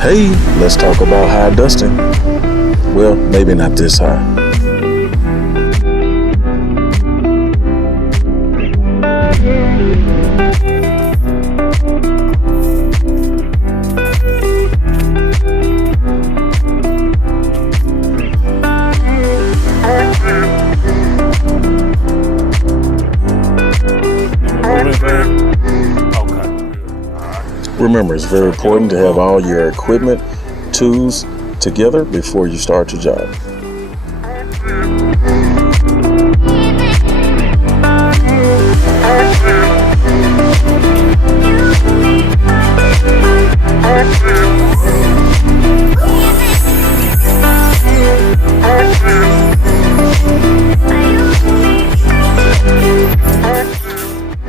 Hey, let's talk about high dusting. Well, maybe not this high. Remember, it's very important to have all your equipment, tools together before you start your job.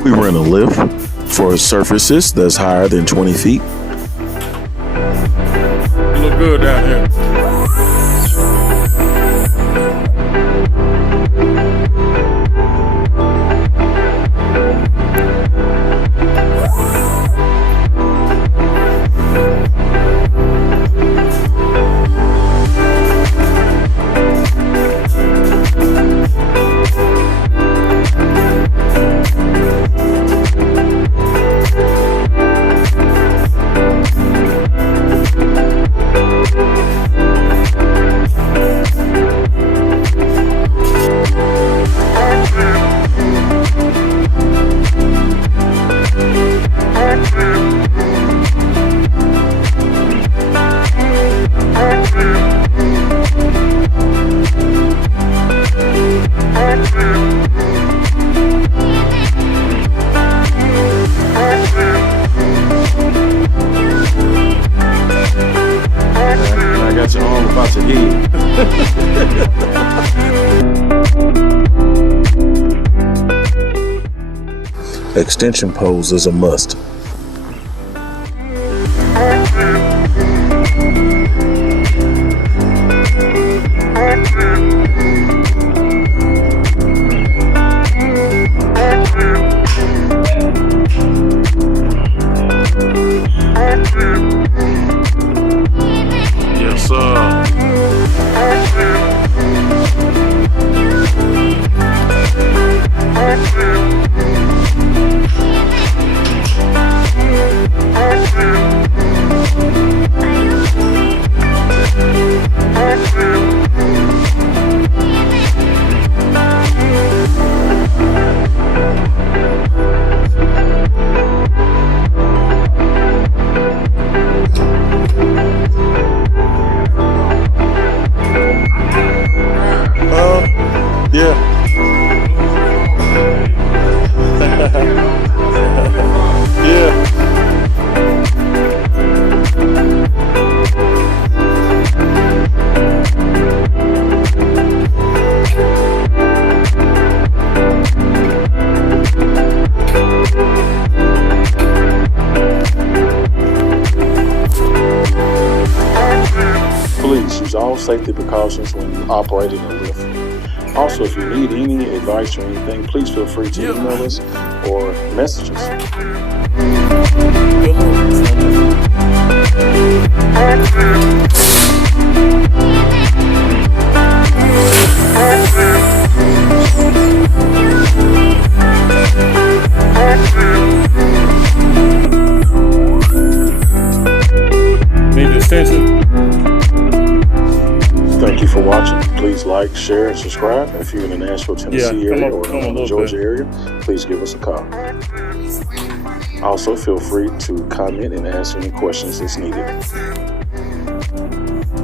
We rent a lift for surfaces that's higher than 20 feet. You look good down here. Extension poles is a must. Yes, sir. Please use all safety precautions when operating a lift. Also, if you need any advice or anything, please feel free to email us or message us. Need extension? Thank you for watching. Please like, share, and subscribe. If you're in the Nashville, Tennessee area or in the Georgia area, please give us a call. Also, feel free to comment and ask any questions that's needed.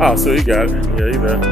Oh, so you got it. Yeah, you got it.